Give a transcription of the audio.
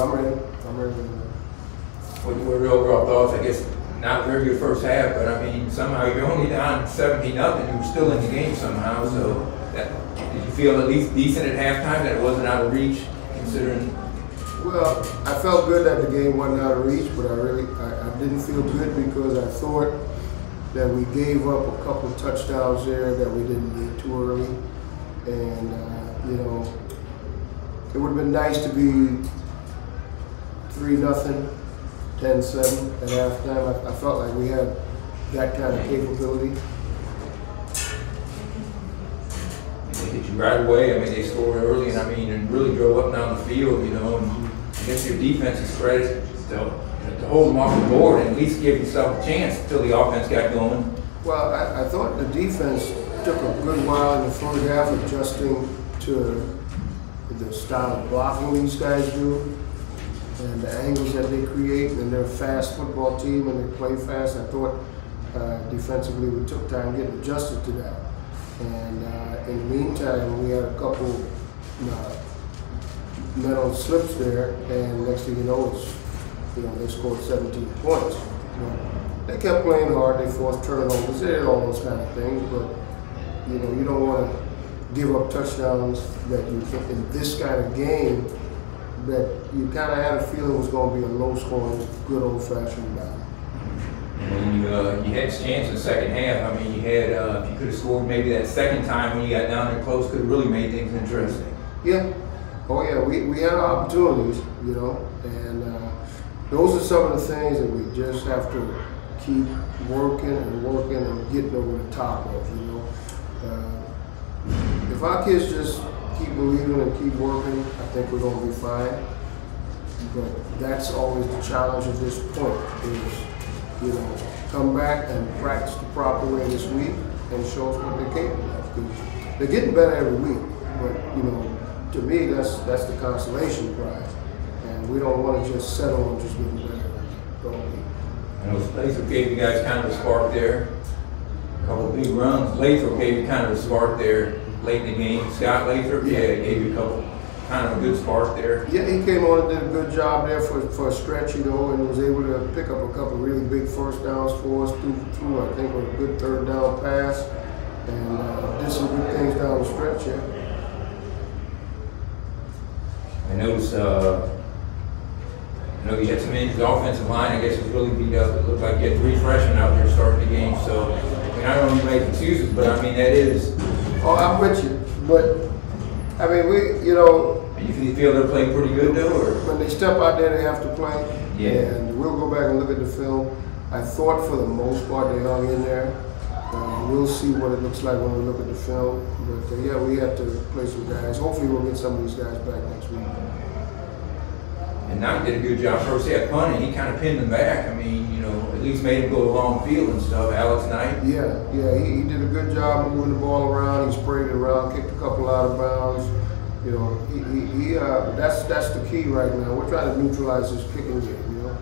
I'm ready. I'm ready. What were your overall thoughts? I guess not a very good first half, but I mean, somehow you're only down 17-0. You were still in the game somehow. So, did you feel at least decent at halftime that it wasn't out of reach, considering? Well, I felt good that the game wasn't out of reach, but I didn't feel good because I thought that we gave up a couple of touchdowns there that we didn't need too early. And, it would have been nice to be 3-0, 10-7 at halftime. I felt like we had that kind of capability. They hit you right away. I mean, they scored early, and really drove up and down the field, And I guess your defense's credit to hold them off the board and at least give yourself a chance until the offense got going. Well, I thought the defense took a good while in the first half adjusting to the style of blocking these guys do and the angles that they create, and they're a fast football team and they play fast. I thought defensively we took time getting adjusted to that. And in the meantime, we had a couple mental slips there, and next thing you know, they scored 17 points. They kept playing hard. They forced turnovers. They did all those kind of things, but you don't want to give up touchdowns that you think in this kind of game that you kind of had a feeling was going to be a low-scoring, good old-fashioned battle. And you had a chance in the second half. I mean, you had if you could have scored maybe that second time when you got down there close, could have really made things interesting. Yeah. Oh yeah. We had our opportunities, and those are some of the things that we just have to keep working and getting over the top of. If our kids just keep believing and keep working, I think we're going to be fine. But that's always the challenge at this point is, come back and practice the proper way this week and show us what they're capable of. Because they're getting better every week. But, to me, that's the consolation prize. And we don't want to just settle on just getting better, don't we? I know Lathrop gave you guys kind of a spark there. A couple of big runs. Lathrop gave you kind of a spark there late in the game. Scott Lathrop, yeah, gave you a couple, kind of a good spark there. Yeah, he came on and did a good job there for a stretch, and was able to pick up a couple of really big first downs for us through I think, with a good third down pass, and did some good things down the stretch, yeah. I noticed, you had some injuries. The offensive line, I guess, was really beat up. It looked like you had 3 freshmen out there starting the game. So, I don't want to make excuses, but that is. Oh, I'm with you, but we, You feel they're playing pretty good though, or? when they step out there, they have to play. Yeah. And we'll go back and look at the film. I thought for the most part they hung in there. We'll see what it looks like when we look at the film. But yeah, we have to play some guys. Hopefully we'll get some of these guys back next week. And Knight did a good job first half punting. He kind of pinned them back. At least made him go the long field and stuff. Alex Knight. Yeah, he did a good job moving the ball around. He sprayed it around, kicked a couple out of bounds. That's the key right now. We're trying to neutralize this kicking game.